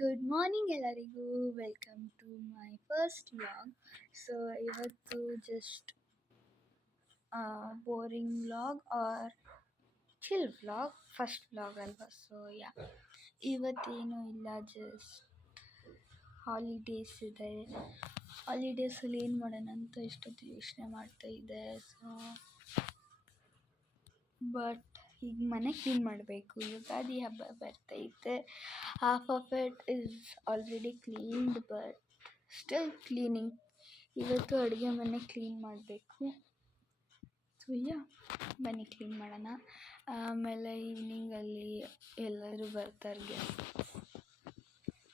Good morning ಎಲ್ಲರಿಗೂ. Welcome to my first vlog. So ಇವತ್ತು just boring vlog or chill vlog, first vlog ಅಲ್ವಾ. So ಇವತ್ತೇನು ಇಲ್ಲ, just holidays ಇದೆ. ಹಾಲಿಡೇಸಲ್ಲಿ ಏನು ಮಾಡೋಣ ಅಂತ ಇಷ್ಟೊತ್ತು ಯೋಚನೆ ಮಾಡ್ತಾಯಿದ್ದೆ. ಸೊ ಬಟ್ ಈಗ ಮನೆ ಕ್ಲೀನ್ ಮಾಡಬೇಕು. ಯುಗಾದಿ ಹಬ್ಬ ಬರ್ತೈತೆ. Half of it is already cleaned, but still cleaning. ಇವತ್ತು ಅಡುಗೆ ಮನೆ ಕ್ಲೀನ್ ಮಾಡಬೇಕು. ಸೊ ಬನ್ನಿ ಕ್ಲೀನ್ ಮಾಡೋಣ. ಆಮೇಲೆ ಈವ್ನಿಂಗಲ್ಲಿ ಎಲ್ಲರೂ ಬರ್ತಾರೆ guest.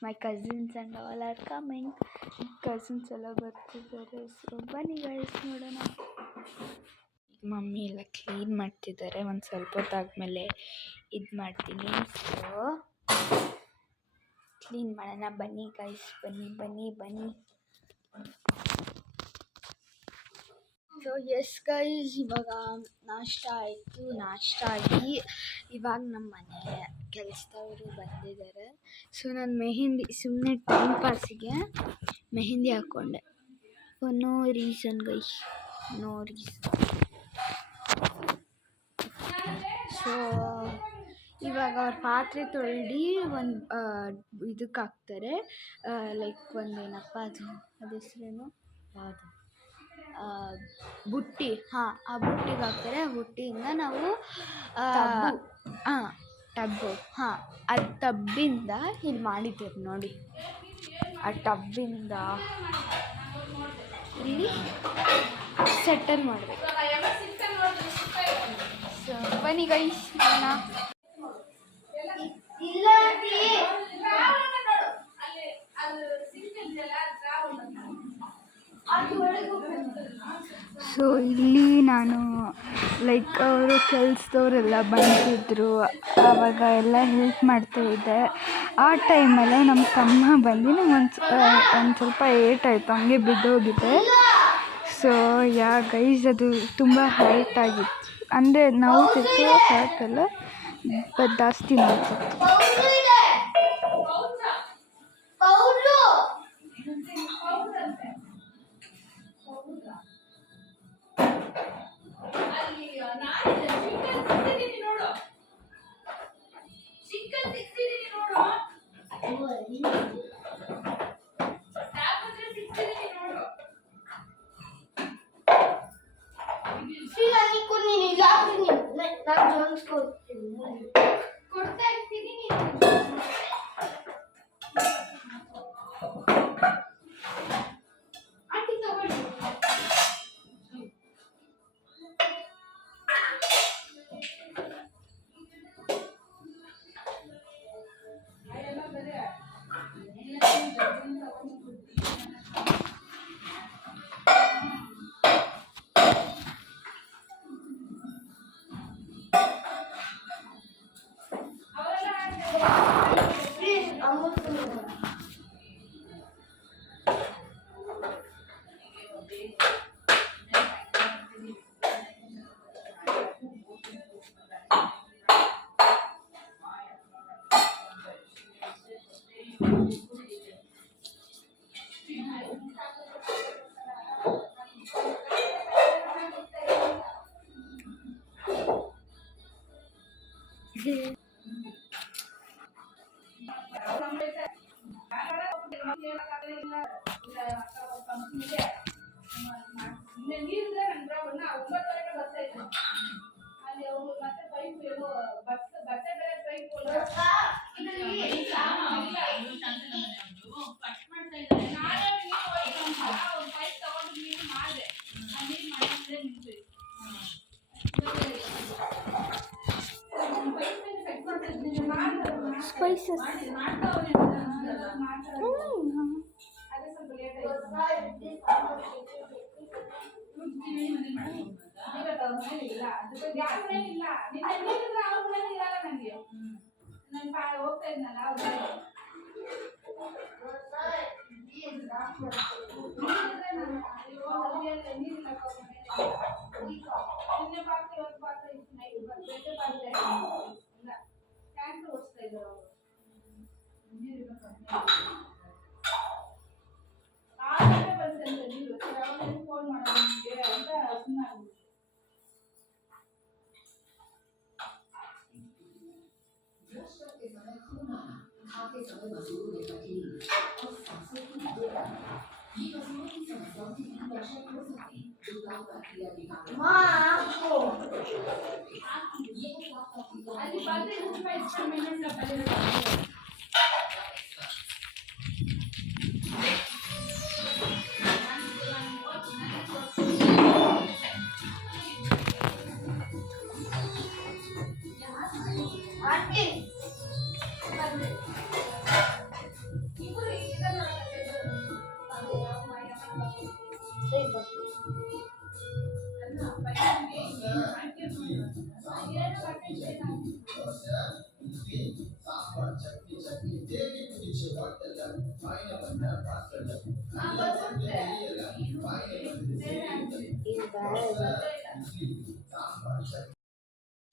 My cousins and all are coming. Cousins ಎಲ್ಲ ಬರ್ತಿದ್ದಾರೆ. ಸೊ ಬನ್ನಿ ಗೈಸ್ ನೋಡೋಣ. ಮಮ್ಮಿ ಎಲ್ಲ ಕ್ಲೀನ್ ಮಾಡ್ತಿದ್ದಾರೆ. ಒಂದು ಸ್ವಲ್ಪ ಹೊತ್ತಾದ್ಮೇಲೆ ಇದು ಮಾಡ್ತೀನಿ. ಸೊ ಕ್ಲೀನ್ ಮಾಡೋಣ. ಬನ್ನಿ ಗೈಸ್, ಬನ್ನಿ ಬನ್ನಿ ಬನ್ನಿ. ಸೊ ಎಸ್ ಗೈಸ್, ಇವಾಗ ನಾಷ್ಟ ಆಯಿತು. ನಾಷ್ಟ ಆಗಿ ಇವಾಗ ನಮ್ಮ ಮನೆ ಕೆಲಸದವರು ಬಂದಿದ್ದಾರೆ. ಸೊ ನಾನು ಮೆಹಂದಿ ಸುಮ್ಮನೆ ಟೈಮ್ ಪಾಸಿಗೆ ಮೆಹಂದಿ ಹಾಕ್ಕೊಂಡೆ. No reason guys, no reason. So ಇವಾಗ ಅವ್ರ ಪಾತ್ರೆ ತೊಳ್ದು ಒಂದು ಇದಕ್ಕೆ ಹಾಕ್ತಾರೆ. ಲೈಕ್ ಒಂದೇನಪ್ಪ ಅದು ಹೆಸರೇನು, ಯಾವುದು, ಬುಟ್ಟಿ. ಆ ಬುಟ್ಟಿಗೆ ಹಾಕ್ತಾರೆ. ಆ ಬುಟ್ಟಿಯಿಂದ ನಾವು ಟಬ್ಬು ಅದು ಟಬ್ಬಿಂದ ಇಲ್ಲಿ ಮಾಡಿದ್ದೀರಿ ನೋಡಿ. ಆ ಟಬ್ಬಿಂದ ಇಲ್ಲಿ ಸೆಟಲ್ ಮಾಡಬೇಕು. ಸೊ ಬನ್ನಿ ಗೈಸ್ ಮಾಡೋಣ. ಸೊ ಇಲ್ಲಿ ನಾನು ಲೈಕ್ ಅವರು ಕೆಲಸದವರೆಲ್ಲ ಬಂದಿದ್ದರು. ಆವಾಗ ಎಲ್ಲ ಹೆಲ್ಪ್ ಮಾಡ್ತಾಯಿದ್ದೆ. ಆ ಟೈಮಲ್ಲೇ ನಮ್ಮ ತಮ್ಮ ಬಂದು ನಂಗೆ ಒಂದು ಸ್ವಲ್ಪ ಏಟಾಯಿತು, ಹಂಗೆ ಬಿದ್ದೋಗಿದೆ. ಸೊ ಗೈಸ್ ಅದು ತುಂಬ ಹರ್ಟ್ ಆಗಿತ್ತು. ಅಂದರೆ ನೋವ್ತಿತ್ತು, ಹರ್ಟ್ ಎಲ್ಲ ಬಟ್ ಜಾಸ್ತಿ ನೋವ್ತಿತ್ತು. ಸ್ಪೈಸಸ್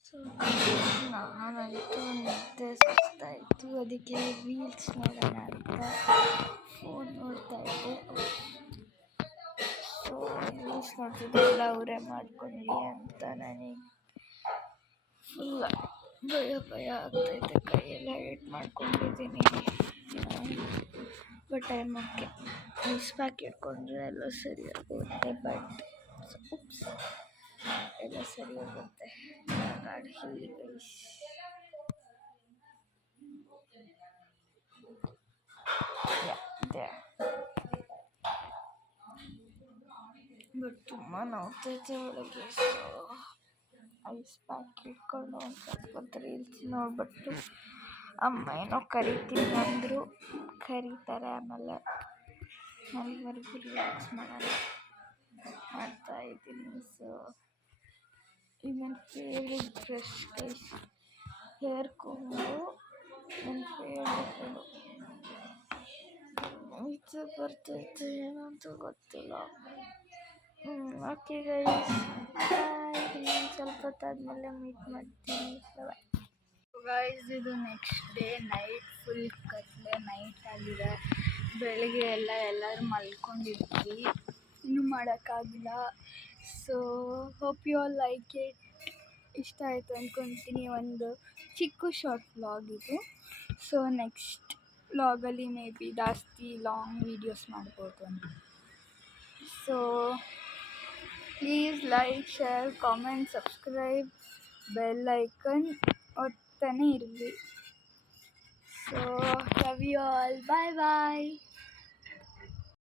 ಸೊ ನಾನಂತೂ ನಿದ್ದೆ ಸುಸ್ತಾಯಿತು, ಅದಕ್ಕೆ ರೀಲ್ಸ್ ನೋಡೋಣ ಅಂತ ಫೋನ್ ನೋಡ್ತಾ ಇದ್ದೆ. ಸೊ ರೀಲ್ಸ್ ನೋಡ್ತಿದ್ದೆಲ್ಲ ಅವರೇ ಮಾಡ್ಕೊಳ್ಳಿ ಅಂತ ನನಗೆ ಫುಲ್ ಭಯ ಆಗ್ತೈತೆ, ಕೈಯೆಲ್ಲ ಏಟ್ ಮಾಡ್ಕೊಂಡಿದ್ದೀನಿ. But time okay, ice pack ಇಟ್ಕೊಂಡ್ರೆ ಎಲ್ಲ ಸರಿ ಆಗುತ್ತೆ. ಬಟ್ ಎಲ್ಲ ಸರಿ ಹೋಗುತ್ತೆ. ಗಾಡಿ ಗೈಸ್ ಬಟ್ ತುಂಬ ನೋಡ್ತೈತೆ ಒಳಗೆ. ಸೊ ಐಸ್ ಪ್ಯಾಕ್ ಇಟ್ಕೊಂಡು ಒಂದು ಸ್ವಲ್ಪ ರೀಲ್ಸ್ ನೋಡ್ಬಿಟ್ಟು ಅಮ್ಮ ಏನೋ ಕರಿತೀನಿ ಅಂದರು, ಕರೀತಾರೆ. ಆಮೇಲೆ ಅಲ್ಲಿವರೆಗೂ ರಿಲ್ಯಾಕ್ಸ್ ಮಾಡ್ತಾಯಿದ್ದೀನಿ. ಸೊ ಇದು ನನ್ನ ಫೇವ್ರೆಟ್ ಬ್ರಷ್ ಗೈಸ್, ಹೇರ್ ಕೊಂಬು ನನ್ನ ಫೇವ್ರೆಟ್. ಇದು ಬರ್ತೈತೆ ಏನಂತ ಗೊತ್ತಿಲ್ಲ. Okay guys, bye. ಇನ್ನೊಂದು ಸ್ವಲ್ಪ ಹೊತ್ತಾದ್ಮೇಲೆ ಮೀಟ್ ಮಾಡ್ತೀನಿ. Bye guys. ಇದು ನೆಕ್ಸ್ಟ್ ಡೇ ನೈಟ್, ಫುಲ್ ಕತ್ಲೆ ನೈಟ್ ಆಗಿದೆ. ಬೆಳಗ್ಗೆ ಎಲ್ಲರೂ ಮಲ್ಕೊಂಡಿದ್ವಿ, ಇನ್ನೂ ಮಾಡೋಕ್ಕಾಗಿಲ್ಲ. So hope you all like it. ಇಷ್ಟ ಆಯಿತು ಅಂದ್ಕೊತೀನಿ. ಒಂದು ಚಿಕ್ಕ ಶಾರ್ಟ್ ವ್ಲಾಗ್ ಇದು. ಸೊ ನೆಕ್ಸ್ಟ್ ವ್ಲಾಗಲ್ಲಿ ಮೇ ಬಿ ಜಾಸ್ತಿ ಲಾಂಗ್ ವೀಡಿಯೋಸ್ ಮಾಡ್ಬೋದು ಅಂತ. So please like, share, comment, subscribe, bell icon ಒತ್ತನೇ ಇರಲಿ. So love you all, bye bye.